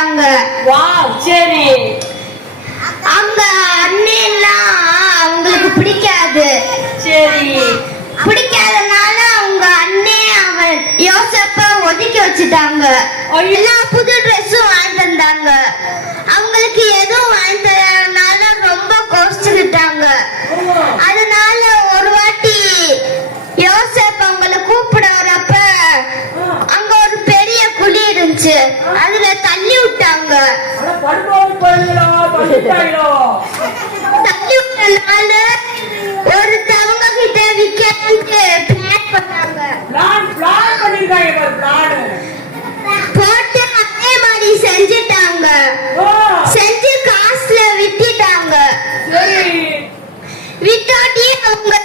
விட்டுட்டாங்க. வாவ், சரி. அவங்க அண்ணெல்லாம் அவங்களுக்கு பிடிக்காது. சரி. பிடிக்காதனால அவங்க அண்ணே அவன் யோசப்ப ஒதுக்கி வச்சுட்டாங்க. எல்லா புது ட்ரெஸ்ஸும் வாங்கி தந்தாங்க. அவங்களுக்கு எதுவும் வாங்கி தரனால ரொம்ப கோச்சிக்கிட்டாங்க. அதனால ஒரு வாட்டி யோசப் அவங்கள கூப்பிட வரப்ப அங்க ஒரு பெரிய குழி இருந்துச்சு, அதுல தள்ளி விட்டாங்க. தள்ளி விட்டனால ஒருத்தவங்க கிட்ட விக்கெட்டு பிளான் பண்ணாங்க. போட்டு அதே மாதிரி செஞ்சுட்டாங்க. செஞ்சு காசுல விட்டுட்டாங்க. விட்டோட்டி அவங்க